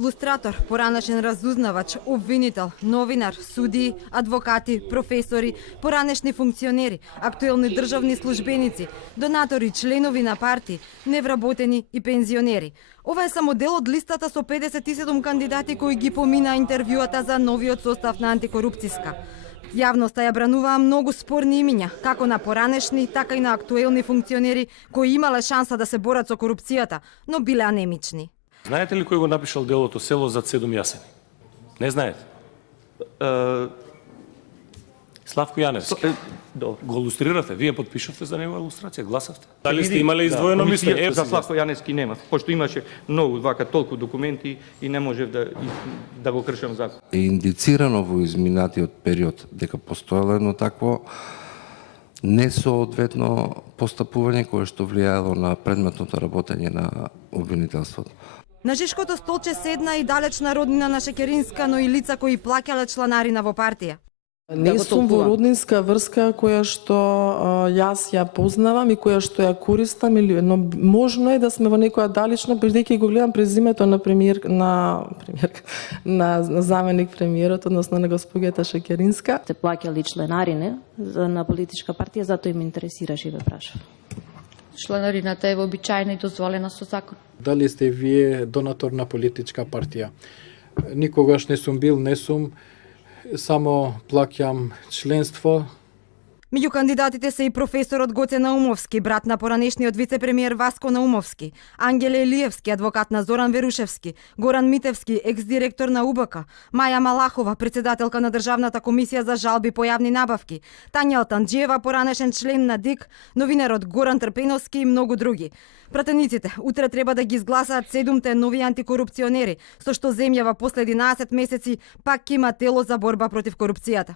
Лустратор, поранешен разузнавач, обвинител, новинар, судии, адвокати, професори, поранешни функционери, актуелни државни службеници, донатори, членови на партии, невработени и пензионери. Ова е само дел од листата со 57 кандидати кои ги помина интервјуата за новиот состав на антикорупцијска. Јавноста ја брануваа многу спорни имиња, како на поранешни, така и на актуелни функционери кои имале шанса да се борат со корупцијата, но биле анемични. Знаете ли кој го напишал делото Село зад 7 јасени? Не знаете? Славко Јаневски. Го илустрирате, вие подпишавте за негова илустрација, гласавте. Дали сте имале издвоено мислење? За Славко Јаневски нема, пошто имаше многу вака толку документи и не можев да го кршам закон. Е индицирано во изминатиот период дека постоело едно такво несоодветно постапување кое што влијаело на предметното работење на обвинителството. На Жишкото столче седна и далечна роднина на Шекеринска, но и лица кои плаќале чланарина во партија. Не сум во роднинска врска која што јас ја познавам и која што ја користам, но можно е да сме во некоја далечна, бидејќи го гледам презимето на на заменик премиерот, односно на госпоѓата Шекеринска. Те плаќали членарине на политичка партија, затоа им интересираше и ве прашав. Чланарината е вообичаена и дозволена со закон. Дали сте вие донатор на политичка партија? Никогаш не сум бил, не сум, само плаќам членство. Меѓу кандидатите се и професорот Гоце Наумовски, брат на поранешниот вице-премиер Васко Наумовски, Ангеле Илиевски, адвокат на Зоран Верушевски, Горан Митевски, екс-директор на УБК, Маја Малахова, председателка на Државната комисија за жалби по јавни набавки, Тања Алтанџиева, поранешен член на ДИК, новинарот Горан Трпеновски и многу други. Пратениците утре треба да ги изгласаат 7 нови антикорупционери, со што земјава после 11 месеци пак има тело за борба против корупцијата.